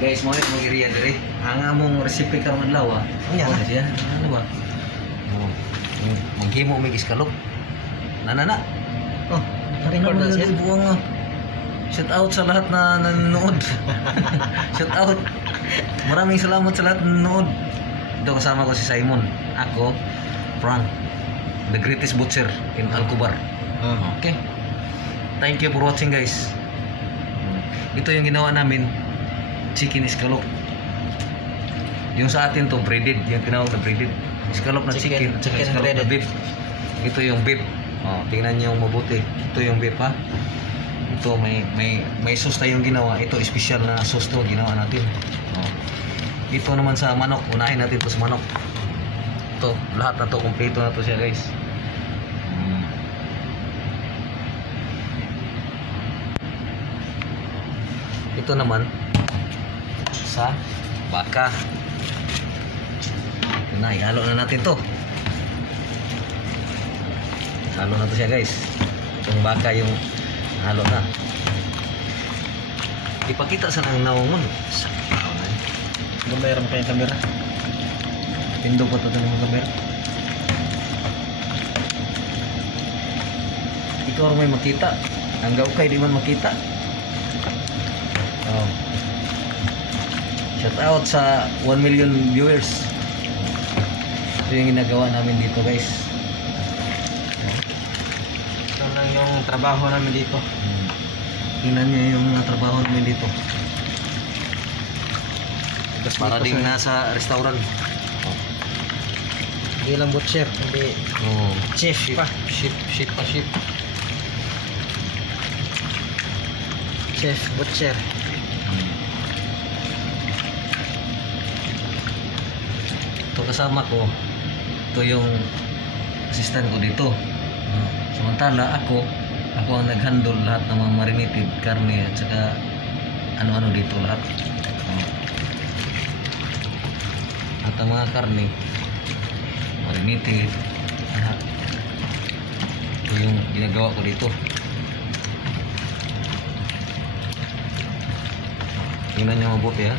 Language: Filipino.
Guys, mo yung mag-iriya diri. Ang among recipe karon adlaw ah. Nya. Ano siya? Ano ba? Maghimo mig iskalok. Na. Oh, Record record na siya. buwang shout out sa lahat na nanonood. Shout out. Maraming salamat sa lahat na nanonood. Ito kasama ko si Simon. Ako, Frank. The greatest butcher in Alcobar. Okay. Thank you for watching, guys. Ito yung ginawa namin. Chicken escalope. Yung sa atin to breaded, yung tinawag na breaded. Escalope na chicken, Chicken escalope na breaded. beef. Ito yung beef. Oh, tingnan niyo yung mabuti. Ito yung beef ha. Ito may sauce tayong ginawa. Ito special na sauce to ginawa natin. Oh. Ito naman sa manok. Unahin natin to sa manok. Ito, lahat na to kompleto na to siya, guys. Ito naman sa baka. Ito na, ihalo na natin to. Halo na to siya, guys. Yung baka yung halo na. Ipakita sa nang nawangon. Mayroon pa yung camera. Tindo po ito ng camera. Ikaw ang may makita. Ang gaukay di man makita. Oh. Shout out sa 1 million viewers. Ito yung ginagawa namin dito, guys. Ito lang yung trabaho namin dito. Tingnan niyo yung mga trabaho namin dito. Para ding nasa restaurant. Hindi lang butcher, hindi Oh. chef pa. Ship. Chef, butcher. Ito kasama ko. Ito yung assistant ko dito. Samantala ako ang nag-handle lahat ng mga marinated karne at saka ano-ano dito lahat. At ang mga karne marinated lahat. Ito yung ginagawa ko dito. Tingnan nyo mabuti ha.